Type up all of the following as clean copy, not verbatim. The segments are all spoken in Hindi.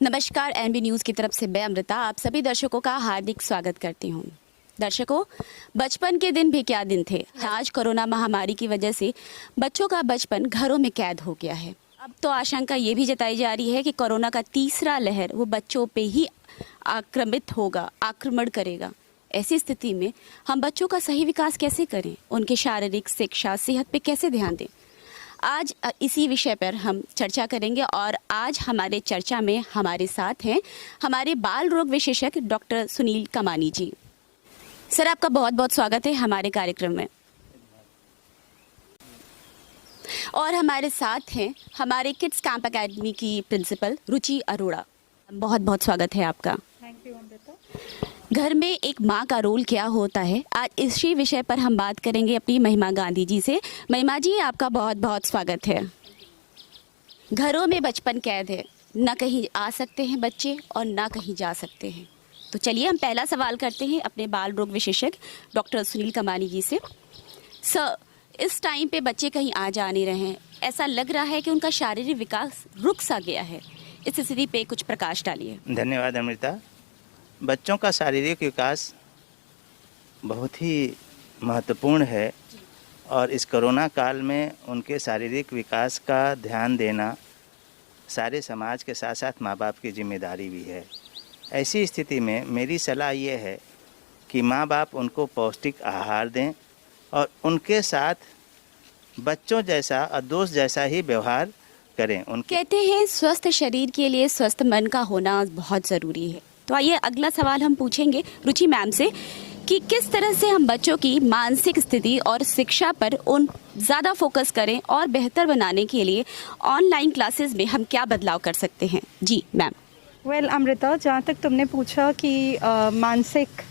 नमस्कार, एनबी न्यूज़ की तरफ से मैं अमृता आप सभी दर्शकों का हार्दिक स्वागत करती हूँ। दर्शकों, बचपन के दिन भी क्या दिन थे। आज कोरोना महामारी की वजह से बच्चों का बचपन घरों में कैद हो गया है। अब तो आशंका ये भी जताई जा रही है कि कोरोना का तीसरा लहर वो बच्चों पे ही आक्रमण करेगा। ऐसी स्थिति में हम बच्चों का सही विकास कैसे करें, उनके शारीरिक, शिक्षा, सेहत पे कैसे ध्यान दें, आज इसी विषय पर हम चर्चा करेंगे। और आज हमारे चर्चा में हमारे साथ हैं हमारे बाल रोग विशेषज्ञ डॉक्टर सुनील कमानी जी। सर, आपका बहुत बहुत स्वागत है हमारे कार्यक्रम में। और हमारे साथ हैं हमारे किड्स कैंप एकेडमी की प्रिंसिपल रुचि अरोड़ा। बहुत बहुत स्वागत है आपका। Thank you Amrita. घर में एक माँ का रोल क्या होता है, आज इसी विषय पर हम बात करेंगे अपनी महिमा गांधी जी से। महिमा जी, आपका बहुत बहुत स्वागत है। घरों में बचपन कैद है, ना कहीं आ सकते हैं बच्चे और ना कहीं जा सकते हैं। तो चलिए हम पहला सवाल करते हैं अपने बाल रोग विशेषज्ञ डॉक्टर सुनील कमानी जी से। सर, इस टाइम पे बच्चे कहीं आ जा नहीं रहे हैं, ऐसा लग रहा है कि उनका शारीरिक विकास रुक सा गया है। इस स्थिति पे कुछ प्रकाश डालिए। धन्यवाद अमृता। बच्चों का शारीरिक विकास बहुत ही महत्वपूर्ण है और इस कोरोना काल में उनके शारीरिक विकास का ध्यान देना सारे समाज के साथ साथ माँ बाप की जिम्मेदारी भी है। ऐसी स्थिति में मेरी सलाह ये है कि माँ बाप उनको पौष्टिक आहार दें और उनके साथ बच्चों जैसा और दोस्त जैसा ही व्यवहार करें। कहते हैं स्वस्थ शरीर के लिए स्वस्थ मन का होना बहुत ज़रूरी है। तो आइए अगला सवाल हम पूछेंगे रुचि मैम से कि किस तरह से हम बच्चों की मानसिक स्थिति और शिक्षा पर उन ज़्यादा फोकस करें और बेहतर बनाने के लिए ऑनलाइन क्लासेस में हम क्या बदलाव कर सकते हैं। जी मैम। अमृता, जहाँ तक तुमने पूछा कि मानसिक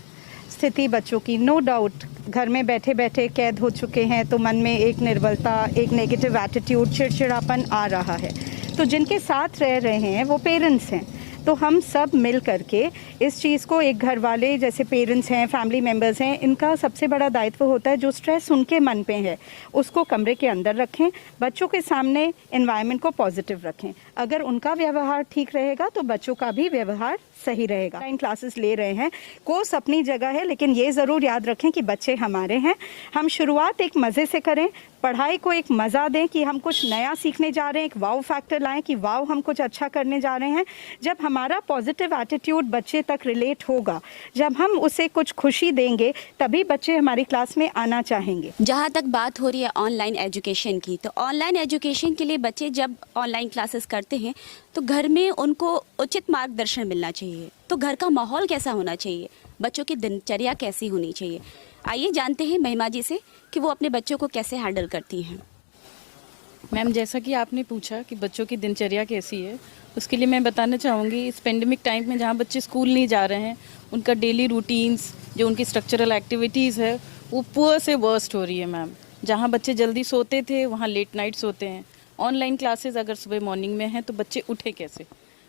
स्थिति बच्चों की, नो डाउट घर में बैठे बैठे कैद हो चुके हैं तो मन में एक निर्बलता, एक नेगेटिव एटीट्यूड, चिड़चिड़ापन आ रहा है। तो जिनके साथ रह रहे हैं वो पेरेंट्स हैं, तो हम सब मिल करके इस चीज़ को, एक घर वाले जैसे पेरेंट्स हैं, फैमिली मेम्बर्स हैं, इनका सबसे बड़ा दायित्व होता है जो स्ट्रेस उनके मन पे है उसको कमरे के अंदर रखें, बच्चों के सामने एनवायरनमेंट को पॉजिटिव रखें। अगर उनका व्यवहार ठीक रहेगा तो बच्चों का भी व्यवहार सही रहेगा। ऑनलाइन क्लासेस ले रहे हैं, कोर्स अपनी जगह है, लेकिन ये ज़रूर याद रखें कि बच्चे हमारे हैं। हम शुरुआत एक मज़े से करें, पढ़ाई को एक मज़ा दें कि हम कुछ नया सीखने जा रहे हैं, एक वाव फैक्टर लाएं कि वाव हम कुछ अच्छा करने जा रहे हैं। जब हमारा पॉजिटिव एटीट्यूड बच्चे तक रिलेट होगा, जब हम उसे कुछ खुशी देंगे, तभी बच्चे हमारी क्लास में आना चाहेंगे। जहाँ तक बात हो रही है ऑनलाइन एजुकेशन की, तो ऑनलाइन एजुकेशन के लिए बच्चे जब ऑनलाइन क्लासेस करते हैं तो घर में उनको उचित मार्गदर्शन मिलना चाहिए। तो घर का माहौल कैसा होना चाहिए, बच्चों की दिनचर्या कैसी होनी चाहिए, आइए जानते हैं महिमा जी से कि वो अपने बच्चों को कैसे हैंडल करती हैं। मैम, जैसा कि आपने पूछा कि बच्चों की दिनचर्या कैसी है, उसके लिए मैं बताना चाहूँगी इस पेंडेमिक टाइम में जहाँ बच्चे स्कूल नहीं जा रहे हैं, उनका डेली रूटीन्स, जो उनकी स्ट्रक्चरल एक्टिविटीज़ है, वो पुअर से वर्स्ट हो रही है मैम। जहाँ बच्चे जल्दी सोते थे वहाँ लेट नाइट सोते हैं। ऑनलाइन क्लासेस अगर सुबह मॉर्निंग में हैं तो बच्चे उठे कैसे,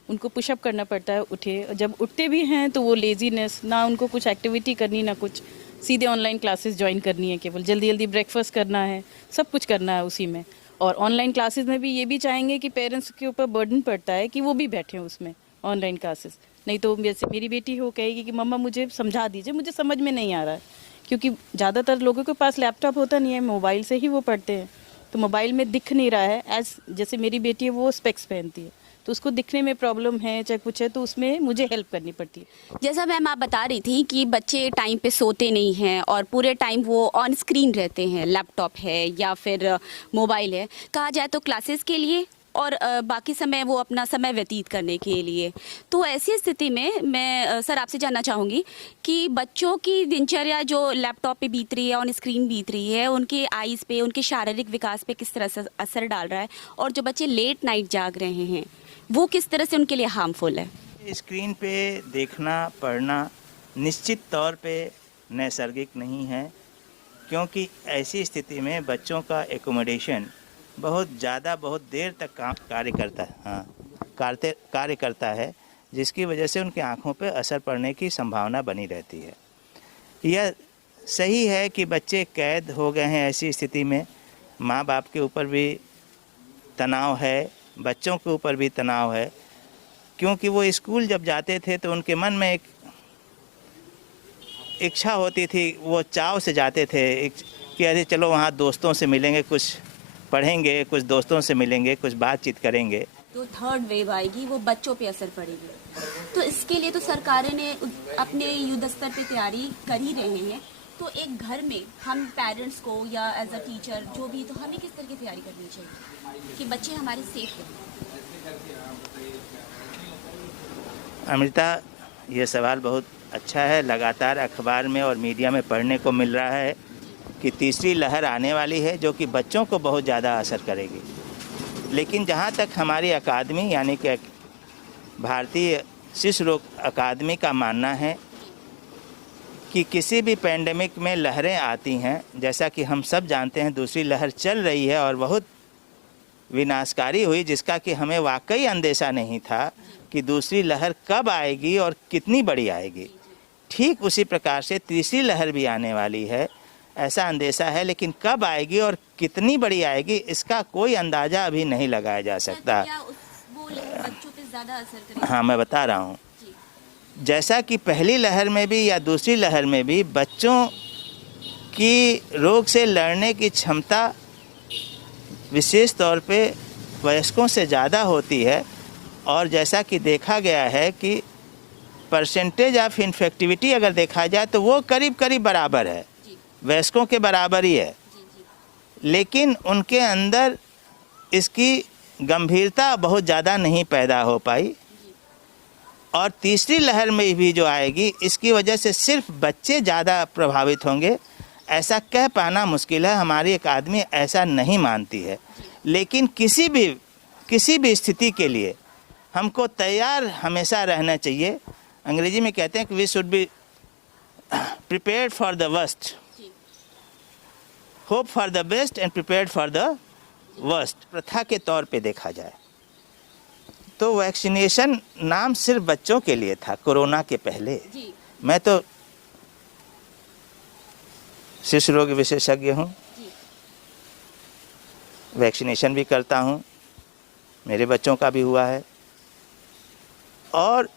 उनको पुशअप करना पड़ता है उठे। जब उठते भी हैं तो वो लेजीनेस, ना उनको कुछ एक्टिविटी करनी, ना कुछ, सीधे ऑनलाइन क्लासेस ज्वाइन करनी है, केवल जल्दी जल्दी ब्रेकफास्ट करना है, सब कुछ करना है उसी में। और ऑनलाइन क्लासेस में भी ये भी चाहेंगे कि पेरेंट्स के ऊपर बर्डन पड़ता है कि वो भी बैठे हैं उसमें ऑनलाइन क्लासेस। नहीं तो जैसे मेरी बेटी हो कहेगी कि मम्मा मुझे समझा दीजिए, मुझे समझ में नहीं आ रहा है, क्योंकि ज़्यादातर लोगों के पास लैपटॉप होता नहीं है, मोबाइल से ही वो पढ़ते हैं। तो मोबाइल में दिख नहीं रहा है, जैसे मेरी बेटी है वो स्पेक्स पहनती है तो उसको दिखने में प्रॉब्लम है, चाहे कुछ है, तो उसमें मुझे हेल्प करनी पड़ती है। जैसा मैम आप बता रही थी कि बच्चे टाइम पे सोते नहीं हैं और पूरे टाइम वो ऑन स्क्रीन रहते हैं, लैपटॉप है या फिर मोबाइल है, कहा जाए तो क्लासेस के लिए, और बाकी समय वो अपना समय व्यतीत करने के लिए। तो ऐसी स्थिति में मैं सर आपसे जानना चाहूँगी कि बच्चों की दिनचर्या जो लैपटॉप पे बीत रही है, ऑन स्क्रीन बीत रही है, उनके आईज़ पे, उनके शारीरिक विकास पे किस तरह से असर डाल रहा है, और जो बच्चे लेट नाइट जाग रहे हैं वो किस तरह से उनके लिए हार्मफुल है। स्क्रीन पे देखना, पढ़ना निश्चित तौर पे नैसर्गिक नहीं है, क्योंकि ऐसी स्थिति में बच्चों का एकोमोडेशन बहुत ज़्यादा, बहुत देर तक कार्य करता है, जिसकी वजह से उनकी आँखों पे असर पड़ने की संभावना बनी रहती है। यह सही है कि बच्चे कैद हो गए हैं, ऐसी स्थिति में माँ बाप के ऊपर भी तनाव है, बच्चों के ऊपर भी तनाव है, क्योंकि वो स्कूल जब जाते थे तो उनके मन में एक इच्छा होती थी, वो चाव से जाते थे कि अरे चलो वहाँ दोस्तों से मिलेंगे, कुछ पढ़ेंगे, कुछ दोस्तों से मिलेंगे, कुछ बातचीत करेंगे। तो थर्ड वेव आएगी, वो बच्चों पे असर पड़ेगी। तो इसके लिए तो सरकारें ने अपने युद्ध स्तर पे तैयारी कर ही रहे हैं। तो एक घर में हम पेरेंट्स को या एज अ टीचर जो भी, तो हमें किस तरह की तैयारी करनी चाहिए कि बच्चे हमारे सेफ रहें? अमृता, ये सवाल बहुत अच्छा है। लगातार अखबार में और मीडिया में पढ़ने को मिल रहा है कि तीसरी लहर आने वाली है जो कि बच्चों को बहुत ज़्यादा असर करेगी। लेकिन जहाँ तक हमारी अकादमी यानी कि भारतीय शिशु रोग अकादमी का मानना है कि किसी भी पेंडेमिक में लहरें आती हैं, जैसा कि हम सब जानते हैं दूसरी लहर चल रही है और बहुत विनाशकारी हुई, जिसका कि हमें वाकई अंदेशा नहीं था कि दूसरी लहर कब आएगी और कितनी बड़ी आएगी। ठीक उसी प्रकार से तीसरी लहर भी आने वाली है, ऐसा अंदेशा है, लेकिन कब आएगी और कितनी बड़ी आएगी इसका कोई अंदाज़ा अभी नहीं लगाया जा सकता। वो बच्चों पे ज़्यादा असर करेगा? हाँ, मैं बता रहा हूँ। जैसा कि पहली लहर में भी या दूसरी लहर में भी बच्चों की रोग से लड़ने की क्षमता विशेष तौर पे वयस्कों से ज़्यादा होती है, और जैसा कि देखा गया है कि परसेंटेज ऑफ इन्फेक्टिविटी अगर देखा जाए तो वो करीब करीब बराबर है, वयस्कों के बराबर ही है, लेकिन उनके अंदर इसकी गंभीरता बहुत ज़्यादा नहीं पैदा हो पाई। और तीसरी लहर में भी जो आएगी इसकी वजह से सिर्फ बच्चे ज़्यादा प्रभावित होंगे, ऐसा कह पाना मुश्किल है। हमारी अकादमी ऐसा नहीं मानती है, लेकिन किसी भी स्थिति के लिए हमको तैयार हमेशा रहना चाहिए। अंग्रेजी में कहते हैं कि we should be prepared for the worst, hope for the best and prepared for the worst. प्रथा के तौर पे देखा जाए तो वैक्सीनेशन नाम सिर्फ बच्चों के लिए था कोरोना के पहले। मैं तो शिशु रोग विशेषज्ञ हूँ, वैक्सीनेशन भी करता हूँ, मेरे बच्चों का भी हुआ है। और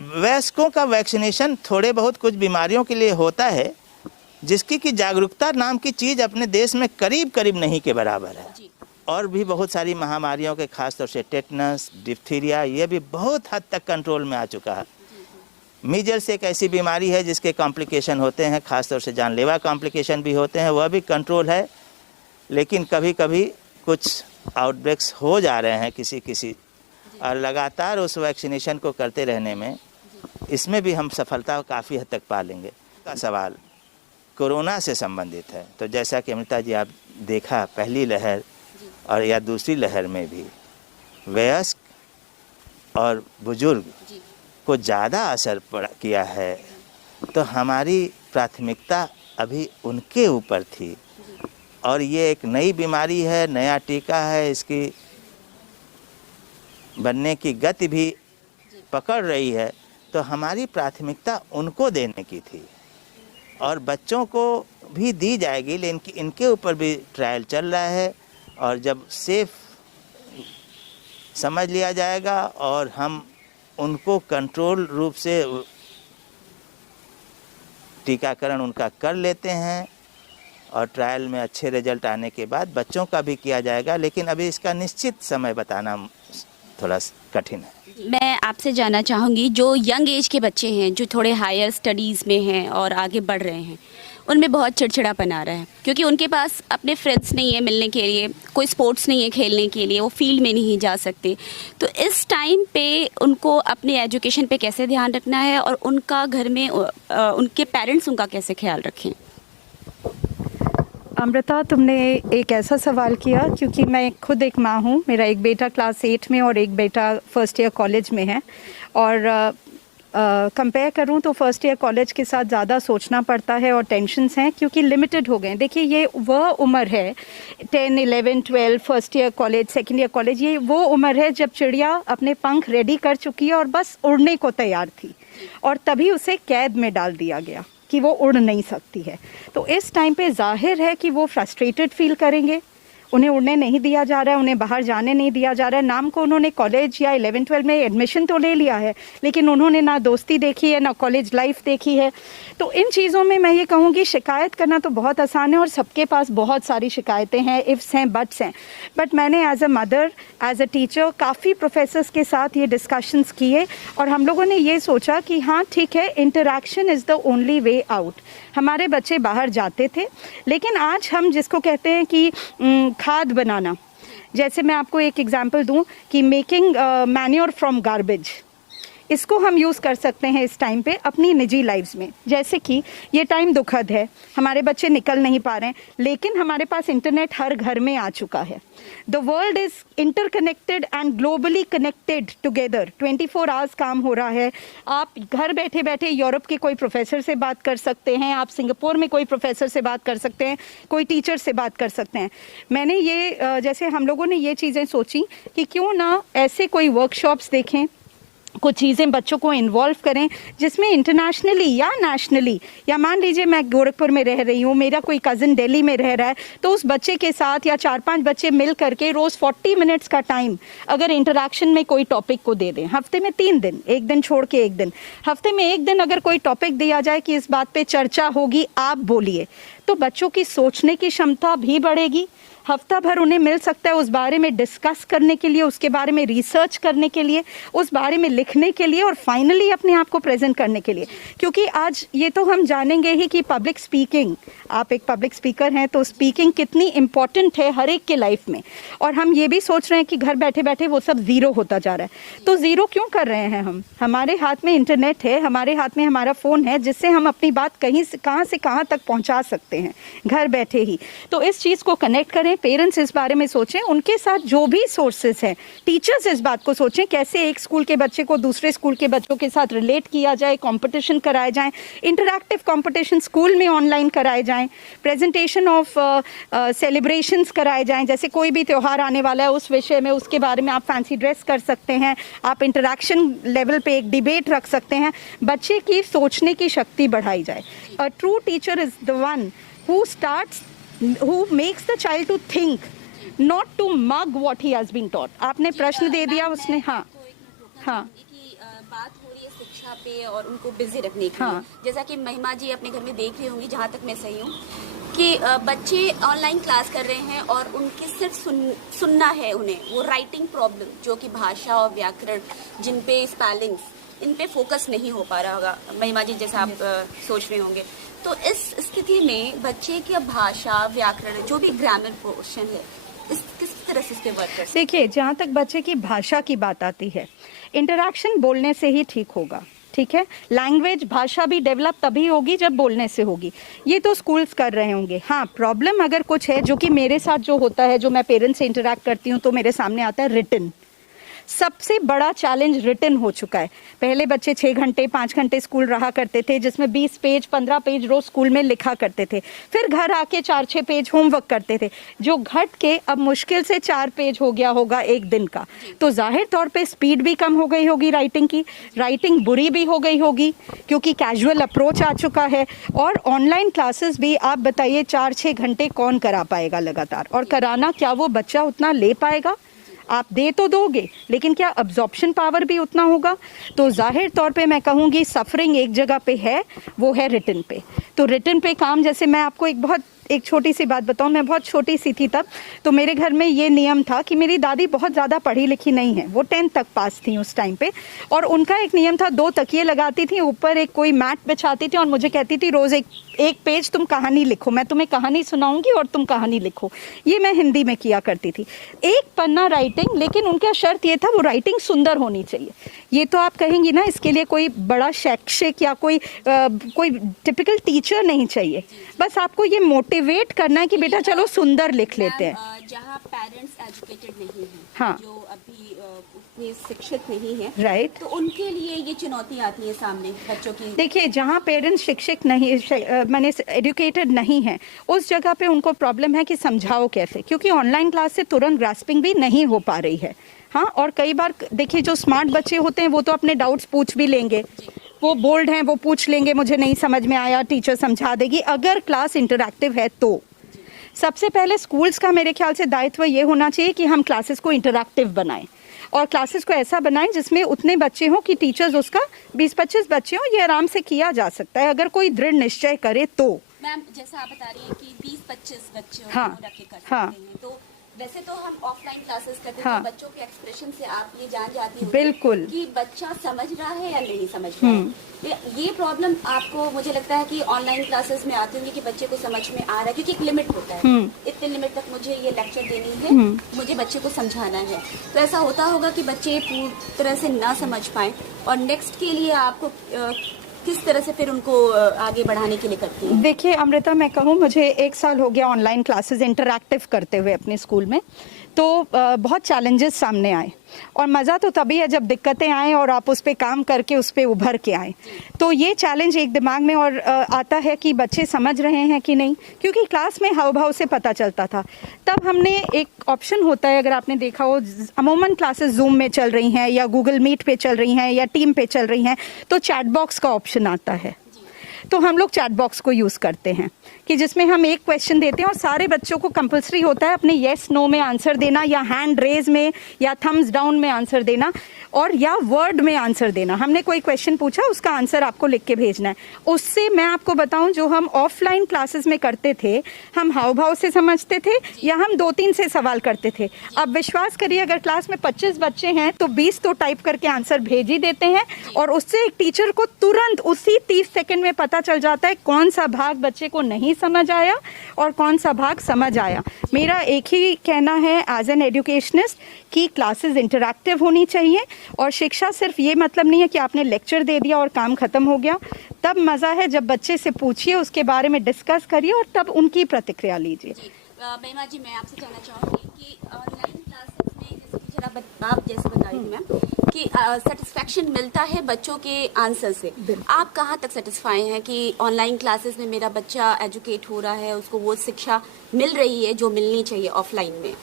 वयस्कों का वैक्सीनेशन थोड़े बहुत कुछ बीमारियों के लिए होता है, जिसकी कि जागरूकता नाम की चीज़ अपने देश में करीब करीब नहीं के बराबर है। और भी बहुत सारी महामारियों के, खासतौर से टेटनस, डिप्थीरिया, ये भी बहुत हद तक कंट्रोल में आ चुका है। मीजल्स एक ऐसी बीमारी है जिसके कॉम्प्लिकेशन होते हैं, खासतौर से जानलेवा कॉम्प्लिकेशन भी होते हैं, वह भी कंट्रोल है। लेकिन कभी कभी कुछ आउटब्रेक्स हो जा रहे हैं किसी, और लगातार उस वैक्सीनेशन को करते रहने में इसमें भी हम सफलता काफ़ी हद तक पा लेंगे। का सवाल कोरोना से संबंधित है, तो जैसा कि अमृता जी आप देखा पहली लहर और या दूसरी लहर में भी वयस्क और बुजुर्ग को ज़्यादा असर किया है, तो हमारी प्राथमिकता अभी उनके ऊपर थी। और ये एक नई बीमारी है, नया टीका है, इसकी बनने की गति भी पकड़ रही है, तो हमारी प्राथमिकता उनको देने की थी और बच्चों को भी दी जाएगी, लेकिन इनके ऊपर भी ट्रायल चल रहा है। और जब सेफ समझ लिया जाएगा और हम उनको कंट्रोल रूप से टीकाकरण उनका कर लेते हैं और ट्रायल में अच्छे रिजल्ट आने के बाद बच्चों का भी किया जाएगा, लेकिन अभी इसका निश्चित समय बताना थोड़ा कठिन है। मैं आपसे जानना चाहूँगी, जो यंग एज के बच्चे हैं, जो थोड़े हायर स्टडीज़ में हैं और आगे बढ़ रहे हैं, उनमें बहुत चिड़चिड़ापन आ रहा है क्योंकि उनके पास अपने फ्रेंड्स नहीं है मिलने के लिए, कोई स्पोर्ट्स नहीं है खेलने के लिए, वो फील्ड में नहीं जा सकते। तो इस टाइम पे उनको अपने एजुकेशन पे कैसे ध्यान रखना है और उनका घर में उनके पेरेंट्स उनका कैसे ख्याल रखें? अमृता, तुमने एक ऐसा सवाल किया क्योंकि मैं खुद एक माँ हूँ। मेरा एक बेटा क्लास 8 में और एक बेटा फर्स्ट ईयर कॉलेज में है, और कंपेयर करूँ तो फर्स्ट ईयर कॉलेज के साथ ज़्यादा सोचना पड़ता है और टेंशन्स हैं क्योंकि लिमिटेड हो गए हैं। देखिए, ये वह उम्र है 10, 11, 12, first year college, second year college, ये वो उम्र है जब चिड़िया अपने पंख रेडी कर चुकी है और बस उड़ने को तैयार थी, और तभी उसे कैद में डाल दिया गया कि वो उड़ नहीं सकती है। तो इस टाइम पे जाहिर है कि वो फ्रस्ट्रेटेड फील करेंगे, उन्हें उड़ने नहीं दिया जा रहा है, उन्हें बाहर जाने नहीं दिया जा रहा है। नाम को उन्होंने कॉलेज या 11-12 में एडमिशन तो ले लिया है, लेकिन उन्होंने ना दोस्ती देखी है, ना कॉलेज लाइफ देखी है। तो इन चीज़ों में मैं ये कहूँगी शिकायत करना तो बहुत आसान है और सबके पास बहुत सारी शिकायतें हैं, इफ्स हैं, बट्स हैं। बट मैंने as a mother, as a teacher काफ़ी प्रोफेसर्स के साथ ये डिस्कशंस किए और हम लोगों ने ये सोचा कि हाँ ठीक है, interaction is the only way out. हमारे बच्चे बाहर जाते थे, लेकिन आज हम जिसको कहते हैं कि खाद बनाना, जैसे मैं आपको एक एग्जांपल दूं कि मेकिंग मैन्योर फ्रॉम गार्बेज, इसको हम यूज़ कर सकते हैं इस टाइम पे अपनी निजी लाइफ्स में। जैसे कि ये टाइम दुखद है, हमारे बच्चे निकल नहीं पा रहे हैं, लेकिन हमारे पास इंटरनेट हर घर में आ चुका है। The world is interconnected and globally connected together. 24 hours काम हो रहा है। आप घर बैठे बैठे यूरोप के कोई प्रोफेसर से बात कर सकते हैं, आप सिंगापुर में कोई प्रोफेसर से बात कर सकते हैं, कोई टीचर से बात कर सकते हैं। मैंने ये जैसे हम लोगों ने ये चीज़ें सोची कि क्यों ना ऐसे कोई वर्कशॉप्स देखें, कुछ चीज़ें बच्चों को इन्वॉल्व करें जिसमें इंटरनेशनली या नेशनली, या मान लीजिए मैं गोरखपुर में रह रही हूँ, मेरा कोई कज़न दिल्ली में रह रहा है, तो उस बच्चे के साथ या 4-5 बच्चे मिल करके रोज़ 40 मिनट्स का टाइम अगर इंटरैक्शन में कोई टॉपिक को दे दें, हफ्ते में 3 दिन, एक दिन छोड़ के एक दिन, हफ्ते में एक दिन अगर कोई टॉपिक दिया जाए कि इस बात पे चर्चा होगी, आप बोलिए, तो बच्चों की सोचने की क्षमता भी बढ़ेगी। हफ्ता भर उन्हें मिल सकता है उस बारे में डिस्कस करने के लिए, उसके बारे में रिसर्च करने के लिए, उस बारे में लिखने के लिए और फाइनली अपने आप को प्रेजेंट करने के लिए। क्योंकि आज ये तो हम जानेंगे ही कि पब्लिक स्पीकिंग, आप एक पब्लिक स्पीकर हैं तो स्पीकिंग कितनी इम्पॉर्टेंट है हर एक के लाइफ में, और हम ये भी सोच रहे हैं कि घर बैठे बैठे वो सब ज़ीरो होता जा रहा है। तो ज़ीरो क्यों कर रहे हैं हम? हमारे हाथ में इंटरनेट है, हमारे हाथ में हमारा फ़ोन है, जिससे हम अपनी बात कहीं से कहाँ तक पहुँचा सकते हैं घर बैठे ही। तो इस चीज़ को कनेक्ट करें, पेरेंट्स इस बारे में सोचें, उनके साथ जो भी सोर्सेज हैं, टीचर्स इस बात को सोचें कैसे एक स्कूल के बच्चे को दूसरे स्कूल के बच्चों के साथ रिलेट किया जाए, कंपटीशन कराए जाएं, इंटरैक्टिव कंपटीशन स्कूल में ऑनलाइन कराए जाएं, प्रेजेंटेशन ऑफ सेलिब्रेशंस कराए जाएं, जैसे कोई भी त्यौहार आने वाला है उस विषय में, उसके बारे में आप फैंसी ड्रेस कर सकते हैं, आप इंटरैक्शन लेवल पे एक डिबेट रख सकते हैं, बच्चे की सोचने की शक्ति बढ़ाई जाए। A true teacher is the one who makes the child to think, not to mug what he has been taught. आपने प्रश्न दे दिया उसने, हाँ हाँ कि बात हो रही है शिक्षा पे और उनको बिजी रखने की। हाँ। जैसा कि महिमा जी अपने घर में देख रही होंगी, जहाँ तक मैं सही हूँ, कि बच्चे ऑनलाइन क्लास कर रहे हैं और उनके सिर्फ सुनना है उन्हें, वो राइटिंग प्रॉब्लम जो कि भाषा और व्याकरण, जिन पे स्पेलिंग्स, इन पे फोकस नहीं हो पा रहा होगा महिमा जी, जैसा आप सोच रहे होंगे। तो इस स्थिति में बच्चे की भाषा, व्याकरण, जो भी ग्रामर पोर्शन है, किस तरह से इस पे वर्क कर सकते? देखिए, जहाँ तक बच्चे की भाषा की बात आती है, इंटरैक्शन बोलने से ही ठीक होगा, ठीक है। लैंग्वेज, भाषा भी डेवलप तभी होगी जब बोलने से होगी। ये तो स्कूल्स कर रहे होंगे। हाँ, प्रॉब्लम अगर कुछ है, जो कि मेरे साथ जो होता है, जो मैं पेरेंट्स से इंटरैक्ट करती हूँ, तो मेरे सामने आता है रिटन। सबसे बड़ा चैलेंज रिटन हो चुका है। पहले बच्चे 6 घंटे 5 घंटे स्कूल रहा करते थे, जिसमें 20 पेज 15 पेज रोज स्कूल में लिखा करते थे, फिर घर आके 4-6 पेज होमवर्क करते थे, जो घट के अब मुश्किल से 4 पेज हो गया होगा एक दिन का। तो जाहिर तौर पे स्पीड भी कम हो गई होगी राइटिंग की, राइटिंग बुरी भी हो गई होगी क्योंकि कैजुअल अप्रोच आ चुका है। और ऑनलाइन क्लासेस भी आप बताइए 4-6 घंटे कौन करा पाएगा लगातार, और कराना क्या वो बच्चा उतना ले पाएगा? आप दे तो दोगे, लेकिन क्या अब्जॉर्प्शन पावर भी उतना होगा? तो जाहिर तौर पे मैं कहूँगी सफरिंग एक जगह पे है, वो है रिटन पे। तो रिटन पे काम, जैसे मैं आपको एक छोटी सी बात बताऊं, मैं बहुत छोटी सी थी तब, तो मेरे घर में ये नियम था कि मेरी दादी बहुत ज़्यादा पढ़ी लिखी नहीं है, वो 10th तक पास थी उस टाइम पे, और उनका एक नियम था, 2 तकिए लगाती थी, ऊपर एक कोई मैट बिछाती थी और मुझे कहती थी रोज़ एक पेज तुम कहानी लिखो, मैं तुम्हें कहानी सुनाऊंगी और तुम कहानी लिखो। ये मैं हिंदी में किया करती थी, 1 पन्ना राइटिंग, लेकिन उनका शर्त ये था वो राइटिंग सुंदर होनी चाहिए। ये तो आप कहेंगी ना, इसके लिए कोई बड़ा शैक्षिक या कोई टिपिकल टीचर नहीं चाहिए, बस आपको ये मोटिवेट करना है कि बेटा चलो सुंदर लिख लेते हैं। जहाँ पेरेंट्स एजुकेटेड नहीं हैं, हाँ, जो अभी उतने शिक्षित नहीं है, राइट, तो उनके लिए ये चुनौती आती है सामने बच्चों की। देखिए, जहाँ पेरेंट्स शिक्षित नहीं, माने एजुकेटेड नहीं है, उस जगह पे उनको प्रॉब्लम है कि समझाओ कैसे, क्योंकि ऑनलाइन क्लास से तुरंत ग्रास्पिंग भी नहीं हो पा रही है। हाँ, और कई बार देखिए जो स्मार्ट बच्चे होते हैं वो तो अपने डाउट्स पूछ भी लेंगे, वो बोल्ड हैं, वो पूछ लेंगे मुझे नहीं समझ में आया, टीचर समझा देगी, अगर क्लास इंटरैक्टिव है तो। सबसे पहले स्कूल्स का मेरे ख्याल से दायित्व ये होना चाहिए कि हम क्लासेस को इंटरैक्टिव बनाएं और क्लासेस को ऐसा बनाएं जिसमें उतने बच्चे हों कि टीचर्स उसका 20-25 बच्चे हों, ये आराम से किया जा सकता है अगर कोई दृढ़ निश्चय करे तो। मैम जैसा आप बता रही हैं कि 20-25 बच्चों हाँ, को रख के कर सकते हाँ। हैं, तो वैसे तो हम ऑफलाइन क्लासेस करते हैं, हाँ। तो बच्चों के एक्सप्रेशन से आप ये जान जाती हो बिल्कुल। कि बच्चा समझ रहा है या नहीं समझ रहा है। ये प्रॉब्लम आपको मुझे लगता है कि ऑनलाइन क्लासेस में आती होंगी कि बच्चे को समझ में आ रहा है, क्योंकि एक लिमिट होता है, इतने लिमिट तक मुझे ये लेक्चर देनी है, मुझे बच्चे को समझाना है। तो ऐसा होता होगा कि बच्चे पूरी तरह से ना समझ पाए, और नेक्स्ट के लिए आपको किस तरह से फिर उनको आगे बढ़ाने के लिए करती हैं? देखिए अमृता, मैं कहूँ मुझे 1 साल हो गया ऑनलाइन क्लासेस इंटरैक्टिव करते हुए अपने स्कूल में, तो बहुत चैलेंजेस सामने आए, और मज़ा तो तभी है जब दिक्कतें आएँ और आप उस पर काम करके उस पर उभर के आएँ। तो ये चैलेंज एक दिमाग में और आता है कि बच्चे समझ रहे हैं कि नहीं, क्योंकि क्लास में हाव भाव से पता चलता था। तब हमने एक ऑप्शन होता है, अगर आपने देखा हो, अमूमन क्लासेस जूम में चल रही हैं या गूगल मीट पे चल रही हैं या टीम पे चल रही हैं, तो चैट बॉक्स का ऑप्शन आता है। तो हम लोग चैट बॉक्स को यूज़ करते हैं कि जिसमें हम एक क्वेश्चन देते हैं और सारे बच्चों को कंपलसरी होता है अपने येस नो में आंसर देना, या हैंड रेज में, या थम्स डाउन में आंसर देना, और या वर्ड में आंसर देना। हमने कोई क्वेश्चन पूछा, उसका आंसर आपको लिख के भेजना है। उससे मैं आपको बताऊं, जो हम ऑफलाइन क्लासेस में करते थे, हम हाव भाव से समझते थे या हम 2-3 से सवाल करते थे। अब विश्वास करिए, अगर क्लास में 25 बच्चे हैं तो 20 तो टाइप करके आंसर भेज ही देते हैं, और उससे एक टीचर को तुरंत उसी 30 सेकेंड में पता चल जाता है कौन सा भाग बच्चे को नहीं समझ आया और कौन सा भाग समझ आया। मेरा एक ही कहना है एज एन एजुकेशनिस्ट कि क्लासेस इंटरैक्टिव होनी चाहिए, और शिक्षा सिर्फ ये मतलब नहीं है कि आपने लेक्चर दे दिया और काम खत्म हो गया। तब मज़ा है जब बच्चे से पूछिए, उसके बारे में डिस्कस करिए और तब उनकी प्रतिक्रिया लीजिए। महिमा जी, मैं आपसे जानना चाहूँगी कि ऑनलाइन क्लासेस में जैसे टीचर आप जैसे बता रही थी मैम कि सेटिस्फेक्शन मिलता है बच्चों के आंसर से, आप कहाँ तक सेटिस्फाई हैं कि ऑनलाइन क्लासेस में मेरा बच्चा एजुकेट हो रहा है, उसको वो शिक्षा मिल रही है जो मिलनी चाहिए ऑफलाइन में?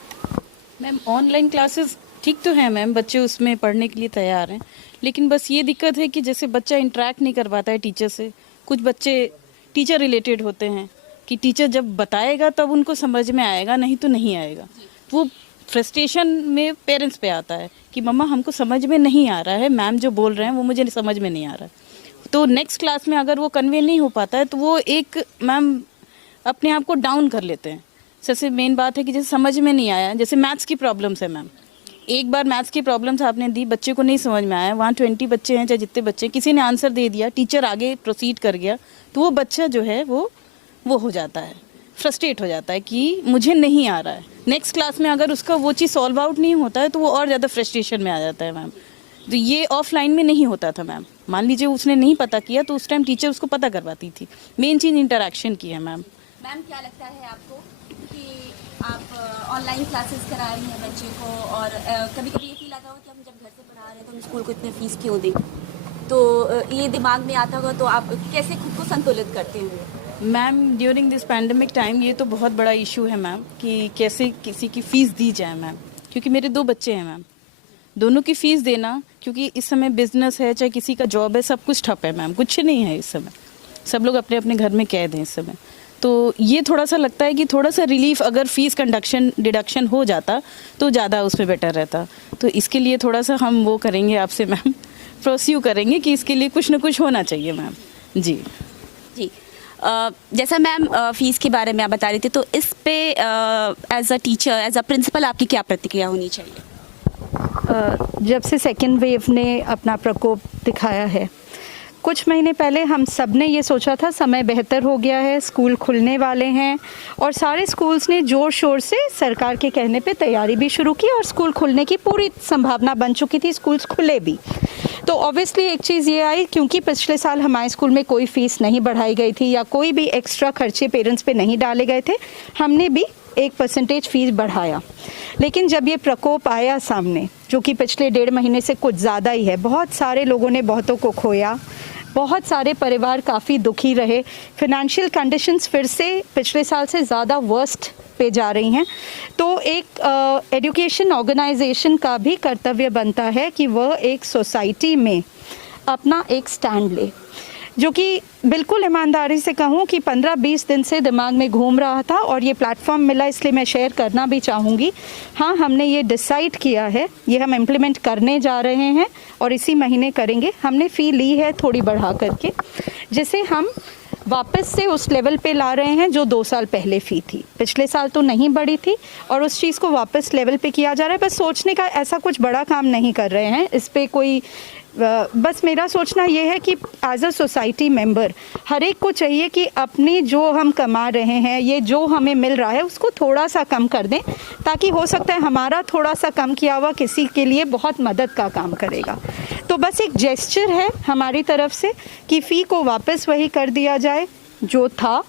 मैम ऑनलाइन क्लासेस ठीक तो है मैम, बच्चे उसमें पढ़ने के लिए तैयार हैं, लेकिन बस ये दिक्कत है कि जैसे बच्चा इंटरेक्ट नहीं कर पाता है टीचर से। कुछ बच्चे टीचर रिलेटेड होते हैं कि टीचर जब बताएगा तब उनको समझ में आएगा, नहीं तो नहीं आएगा। वो फ्रस्ट्रेशन में पेरेंट्स पे आता है कि मम्मा हमको समझ में नहीं आ रहा है, मैम जो बोल रहे हैं वो मुझे समझ में नहीं आ रहा है। तो नेक्स्ट क्लास में अगर वो कन्वे नहीं हो पाता है तो वो एक मैम अपने आप को डाउन कर लेते हैं। सबसे मेन बात है कि जैसे समझ में नहीं आया, जैसे मैथ्स की प्रॉब्लम्स है मैम, एक बार मैथ्स की प्रॉब्लम्स आपने दी, बच्चे को नहीं समझ में आया, वहाँ 20 बच्चे हैं चाहे जितने बच्चे हैं, किसी ने आंसर दे दिया, टीचर आगे प्रोसीड कर गया, तो वो बच्चा जो है वो हो जाता है, फ्रस्ट्रेट हो जाता है कि मुझे नहीं आ रहा है। नेक्स्ट क्लास में अगर उसका वो चीज़ सॉल्व आउट नहीं होता है तो वो और ज़्यादा फ्रस्ट्रेशन में आ जाता है मैम। तो ये ऑफलाइन में नहीं होता था मैम। मान लीजिए उसने नहीं पता किया तो उस टाइम टीचर उसको पता करवाती थी। मेन चीज़ इंटरेक्शन की है मैम। मैम क्या लगता है आपको कि आप ऑनलाइन क्लासेस करा रही हैं बच्चे को, और कभी कभी ये फील आता होगा कि हम जब घर से पढ़ा रहे हैं तो हम स्कूल को इतने फीस क्यों दें, तो ये दिमाग में आता होगा, तो आप कैसे खुद को संतुलित करते हुए? Ma'am during this pandemic time ये तो बहुत बड़ा इशू है मैम कि कैसे किसी की फ़ीस दी जाए मैम, क्योंकि मेरे 2 बच्चे हैं मैम, दोनों की फ़ीस देना, क्योंकि इस समय बिजनेस है चाहे किसी का जॉब है, सब कुछ ठप है मैम, कुछ नहीं है इस समय, सब लोग अपने अपने घर में कैद हैं इस समय। तो ये थोड़ा सा लगता है कि थोड़ा सा रिलीफ अगर फ़ीस डिडक्शन हो जाता तो ज़्यादा उसमें बेटर रहता। तो इसके लिए थोड़ा सा हम वो करेंगे आपसे मैम, प्रोस्यू करेंगे कि इसके लिए कुछ ना कुछ होना चाहिए मैम। जी जी, जैसा मैम फीस के बारे में आप बता रही थी, तो इस पे as a teacher, as a principal आपकी क्या प्रतिक्रिया होनी चाहिए? जब से सेकेंड वेव ने अपना प्रकोप दिखाया है, कुछ महीने पहले हम सब ने ये सोचा था समय बेहतर हो गया है, स्कूल खुलने वाले हैं, और सारे स्कूल्स ने ज़ोर शोर से सरकार के कहने पे तैयारी भी शुरू की और स्कूल खुलने की पूरी संभावना बन चुकी थी, स्कूल्स खुले भी। तो ऑब्वियसली एक चीज़ ये आई, क्योंकि पिछले साल हमारे स्कूल में कोई फ़ीस नहीं बढ़ाई गई थी या कोई भी एक्स्ट्रा खर्चे पेरेंट्स पे नहीं डाले गए थे, हमने भी 1% फ़ीस बढ़ाया। लेकिन जब ये प्रकोप आया सामने, जो कि पिछले 1.5 महीने से कुछ ज़्यादा ही है, बहुत सारे लोगों ने बहुतों को खोया, बहुत सारे परिवार काफ़ी दुखी रहे, फिनेंशियल कंडीशंस फिर से पिछले साल से ज़्यादा वर्स्ट पे जा रही हैं, तो एक एजुकेशन ऑर्गेनाइजेशन का भी कर्तव्य बनता है कि वह एक सोसाइटी में अपना एक स्टैंड ले। जो कि बिल्कुल ईमानदारी से कहूँ कि 15-20 दिन से दिमाग में घूम रहा था और ये प्लेटफॉर्म मिला, इसलिए मैं शेयर करना भी चाहूँगी। हाँ, हमने ये डिसाइड किया है, ये हम इम्प्लीमेंट करने जा रहे हैं और इसी महीने करेंगे। हमने फ़ी ली है थोड़ी बढ़ा करके, जिसे हम वापस से उस लेवल पे ला रहे हैं जो 2 साल पहले फ़ी थी। पिछले साल तो नहीं बढ़ी थी और उस चीज़ को वापस लेवल पे किया जा रहा है। बस सोचने का, ऐसा कुछ बड़ा काम नहीं कर रहे हैं इस पे कोई, बस मेरा सोचना ये है कि एज अ सोसाइटी मेंबर हर एक को चाहिए कि अपनी जो हम कमा रहे हैं, ये जो हमें मिल रहा है, उसको थोड़ा सा कम कर दें, ताकि हो सकता है हमारा थोड़ा सा कम किया हुआ किसी के लिए बहुत मदद का काम करेगा। तो बस एक जेस्चर है हमारी तरफ से कि फ़ी को वापस वही कर दिया जाए जो था,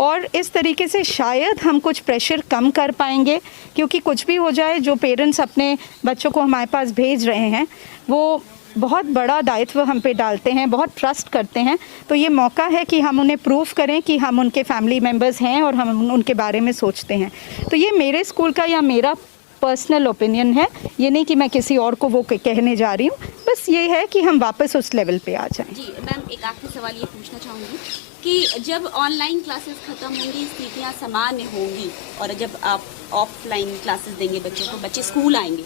और इस तरीके से शायद हम कुछ प्रेशर कम कर पाएंगे, क्योंकि कुछ भी हो जाए, जो पेरेंट्स अपने बच्चों को हमारे पास भेज रहे हैं वो बहुत बड़ा दायित्व हम पे डालते हैं, बहुत ट्रस्ट करते हैं। तो ये मौका है कि हम उन्हें प्रूव करें कि हम उनके फैमिली मेम्बर्स हैं और हम उनके बारे में सोचते हैं। तो ये मेरे स्कूल का या मेरा पर्सनल ओपिनियन है, ये नहीं कि मैं किसी और को वो कहने जा रही हूँ, बस ये है कि हम वापस उस लेवल पे आ जाएं। जी मैम, एक आखिरी सवाल ये पूछना चाहूँगी कि जब ऑनलाइन क्लासेस ख़त्म होंगी, स्थितियाँ सामान्य होंगी और जब आप ऑफलाइन क्लासेस देंगे बच्चों को, बच्चे स्कूल आएंगे,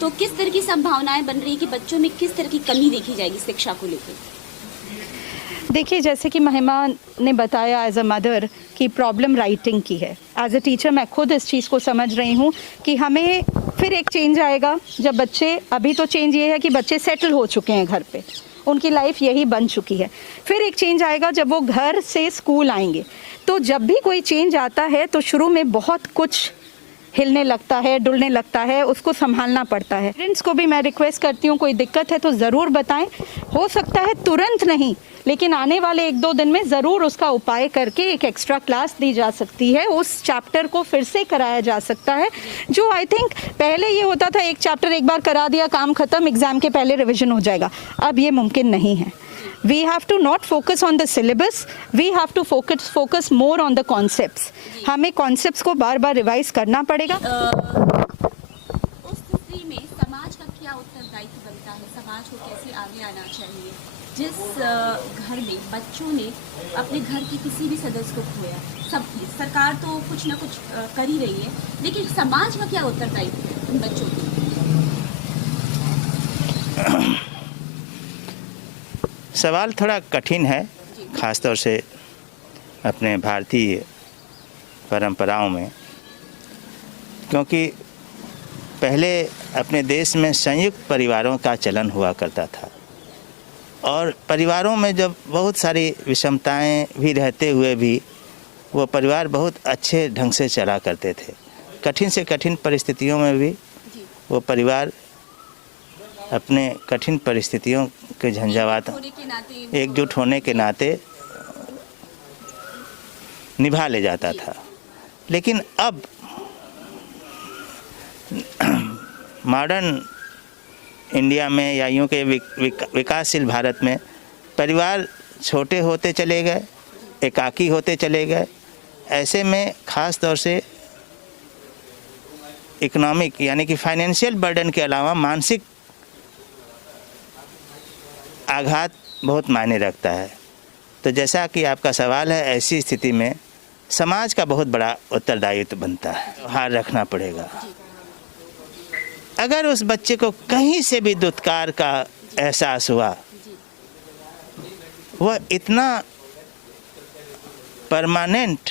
तो किस तरह की संभावनाएं बन रही है कि बच्चों में किस तरह की कमी देखी जाएगी शिक्षा को लेकर? देखिए, जैसे कि महिमा ने बताया एज अ मदर कि प्रॉब्लम राइटिंग की है, एज अ टीचर मैं खुद इस चीज़ को समझ रही हूँ कि हमें फिर एक चेंज आएगा जब बच्चे, अभी तो चेंज ये है कि बच्चे सेटल हो चुके हैं घर पे, उनकी लाइफ यही बन चुकी है। फिर एक चेंज आएगा जब वो घर से स्कूल आएंगे। तो जब भी कोई चेंज आता है तो शुरू में बहुत कुछ हिलने लगता है, डुलने लगता है, उसको संभालना पड़ता है। पेरेंट्स को भी मैं रिक्वेस्ट करती हूँ, कोई दिक्कत है तो ज़रूर बताएं। हो सकता है तुरंत नहीं, लेकिन आने वाले 1-2 दिन में ज़रूर उसका उपाय करके एक एक्स्ट्रा क्लास दी जा सकती है, उस चैप्टर को फिर से कराया जा सकता है। जो आई थिंक पहले ये होता था, एक चैप्टर एक बार करा दिया, काम ख़त्म, एग्ज़ाम के पहले रिविज़न हो जाएगा। अब ये मुमकिन नहीं है। We have to not focus on the syllabus, we have to focus more on the concepts. हमें concepts को बार बार रिवाइज करना पड़ेगा। उस स्थिति में समाज का क्या उत्तरदायित्व बनता है? समाज को कैसे आगे आना चाहिए? जिस घर में बच्चों ने अपने घर के किसी भी सदस्य को खोया, सब सरकार तो कुछ ना कुछ कर ही रही है, लेकिन समाज का क्या उत्तरदायित्व है उन बच्चों की? सवाल थोड़ा कठिन है, ख़ासतौर से अपने भारतीय परंपराओं में, क्योंकि पहले अपने देश में संयुक्त परिवारों का चलन हुआ करता था और परिवारों में जब बहुत सारी विषमताएं भी रहते हुए भी वो परिवार बहुत अच्छे ढंग से चला करते थे। कठिन से कठिन परिस्थितियों में भी वो परिवार अपने कठिन परिस्थितियों के झंझावात एकजुट होने के नाते निभा ले जाता था। लेकिन अब मॉडर्न इंडिया में या यूँ के विकासशील भारत में परिवार छोटे होते चले गए, एकाकी होते चले गए। ऐसे में ख़ास तौर से इकोनॉमिक यानी कि फाइनेंशियल बर्डन के अलावा मानसिक आघात बहुत मायने रखता है। तो जैसा कि आपका सवाल है, ऐसी स्थिति में समाज का बहुत बड़ा उत्तरदायित्व बनता है, हार रखना पड़ेगा। अगर उस बच्चे को कहीं से भी दुत्कार का एहसास हुआ, वह इतना परमानेंट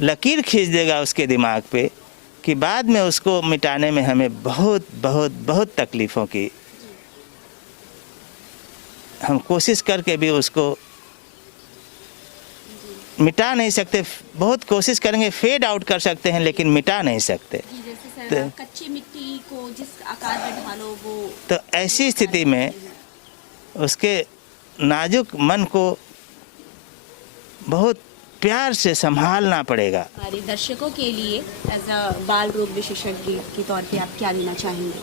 लकीर खींच देगा उसके दिमाग पे कि बाद में उसको मिटाने में हमें बहुत बहुत बहुत तकलीफ़ों की, हम कोशिश करके भी उसको मिटा नहीं सकते। बहुत कोशिश करेंगे, फेड आउट कर सकते हैं, लेकिन मिटा नहीं सकते। कच्ची मिट्टी को जिस आकार में ढालो वो, तो ऐसी स्थिति में उसके नाजुक मन को बहुत प्यार से संभालना पड़ेगा। हमारे दर्शकों के लिए एज अ बाल रोग विशेषज्ञ के तौर पे आप क्या देना चाहेंगे?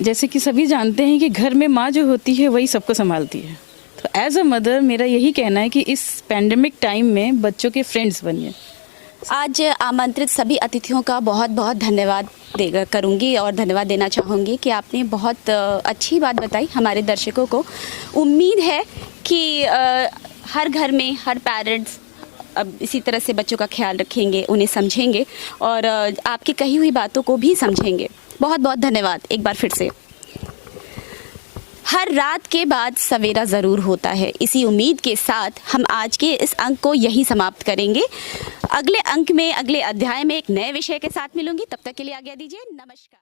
जैसे कि सभी जानते हैं कि घर में माँ जो होती है वही सबको संभालती है। तो एज अ मदर मेरा यही कहना है कि इस पैंडेमिक टाइम में बच्चों के फ्रेंड्स बनिए। आज आमंत्रित सभी अतिथियों का बहुत बहुत धन्यवाद करूंगी और धन्यवाद देना चाहूँगी कि आपने बहुत अच्छी बात बताई हमारे दर्शकों को। उम्मीद है कि हर घर में हर पेरेंट्स अब इसी तरह से बच्चों का ख्याल रखेंगे, उन्हें समझेंगे और आपकी कही हुई बातों को भी समझेंगे। बहुत बहुत धन्यवाद एक बार फिर से। हर रात के बाद सवेरा ज़रूर होता है, इसी उम्मीद के साथ हम आज के इस अंक को यहीं समाप्त करेंगे। अगले अंक में, अगले अध्याय में एक नए विषय के साथ मिलूंगी। तब तक के लिए आज्ञा दीजिए। नमस्कार।